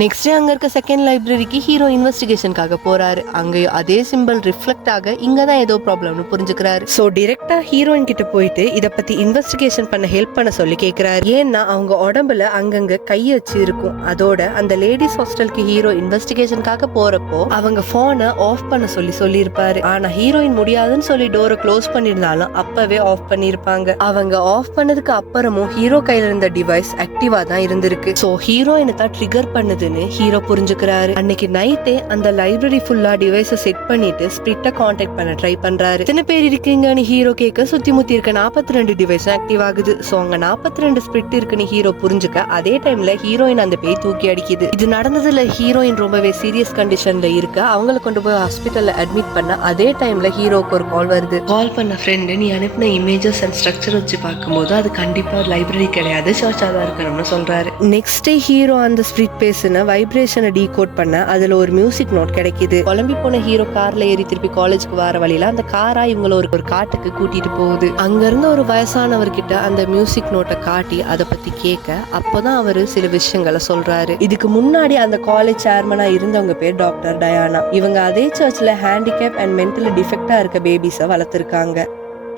Next அங்க இருக்க second லைப்ரரிக்கு ஹீரோ இன்வெஸ்டிகேஷனுக்காக போறாரு. அங்க அதே சிம்பிள் ரிஃப்ளெக்ட் ஆக இங்கதான் ஏதோ ப்ராப்ளம்னு புரிஞ்சுக்கிறாரு. சோ டைரக்டா ஹீரோயின் கிட்ட போயிட்டு இத பத்தி இன்வெஸ்டிகேஷன் பண்ண ஹெல்ப் பண்ண சொல்லி கேக்குறாரு. ஏன்னா அவங்க உடம்புல அங்கங்க கை வச்சு இருக்கும். அதோட அந்த லேடிஸ் ஹாஸ்டலுக்கு ஹீரோ இன்வெஸ்டிகேஷனுக்காக போறப்போ அவங்க போனை ஆஃப் பண்ண சொல்லி இருப்பாரு. ஆனா ஹீரோயின் முடியாதுன்னு சொல்லி டோரை க்ளோஸ் பண்ணிருந்தாலும் அப்பவே ஆஃப் பண்ணிருப்பாங்க. அவங்க ஆஃப் பண்ணதுக்கு அப்புறமும் ஹீரோ கையில இருந்த டிவைஸ் ஆக்டிவா தான் இருந்திருக்கு. சோ ஹீரோயினை தான் ட்ரிகர் பண்ணுதுன்னு ஹீரோ புரிஞ்சுக்கிறாரு. அன்னைக்கு நைட்டே அந்த லைப்ரரி ஃபுல்லா டிவைஸை செட் பண்ணிட்டு ஸ்பிரிட்ட கான்டாக்ட் பண்ண ட்ரை பண்றாரு. எத்தனை பேர் இருக்கீங்கன்னு ஹீரோ கேட்க சுத்தி முத்தி இருக்க 42 டிவைஸ் ஆக்டிவ் ஆகுது. சோ அங்க 42 ஸ்பிரிட் இருக்குன்னு ஹீரோ புரிஞ்சுக்க அதே டைம்ல ஹீரோயின் அந்த பேய் தூக்கி அடிக்குது. இது நடந்ததுல ஹீரோயின் ரொம்பவே சீரியஸ் கண்டிஷன்ல இருக்க அவங்களை கொண்டு போய் ஹாஸ்பிட்டல்ல அட்மிட் பண்ண அதே டைம்ல ஹீரோக்கு ஒரு கால் வருது. கால் பண்ண ஃப்ரெண்டு நீ அனுப்பின இமேஜஸ் அண்ட் ஸ்ட்ரக்சர் வச்சு பார்க்கும்போது அது கண்டிப்பா லைப்ரரி கிடையாது, சர்ச்சா தான் இருக்கணும்னு சொல்றாரு. நெக்ஸ்ட் டே ஹீரோ அந்த ஸ்பிரிட் பேசுன வைப்ரேஷனை டீகோட் பண்ண அதுல ஒரு மியூசிக் நோட் கிடைக்குது. குழம்பி போன ஹீரோ கார்ல ஏறி திருப்பி காலேஜ்க்கு வர வழியில அந்த காரா இவங்களை ஒரு காட்டுக்கு கூட்டிட்டு போகுது. அங்க இருந்த ஒரு வயசானவர்கிட்ட அந்த மியூசிக் நோட்டை காட்டி அதை பத்தி கேட்க அப்பதான் அவரு சில விஷயங்களை சொல்றாரு. இதுக்கு முன்னாடி அந்த காலேஜ் சேர்மனா இருந்தவங்க பேர் டாக்டர் டயானா. இவங்க அதே சர்ச்ல ஹேண்டிகேப் அண்ட் மென்டலி டிஃபெக்டா இருக்க பேபிஸை வளர்த்திருக்காங்க.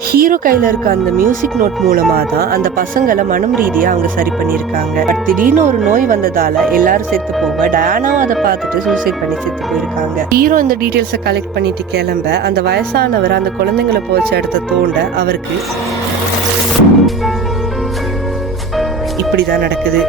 ஹீரோ கையில இருக்க அந்த மியூசிக் நோட் மூலமா தான் அந்த பசங்களை மனம் ரீதியா அவங்க சரி பண்ணிருக்காங்க. பட் திடீர்னு ஒரு நோய் வந்ததால எல்லாரும் செத்து போக டயானாவும் அதை பார்த்துட்டு சூசைட் பண்ணி செத்து போயிருக்காங்க. ஹீரோ இந்த டீடைல்ஸை கலெக்ட் பண்ணிட்டு கிளம்ப அந்த வயசானவர் அந்த குழந்தைங்களை போச்ச இடத்த தோண்ட அவருக்கு இப்படிதான் நடக்குது.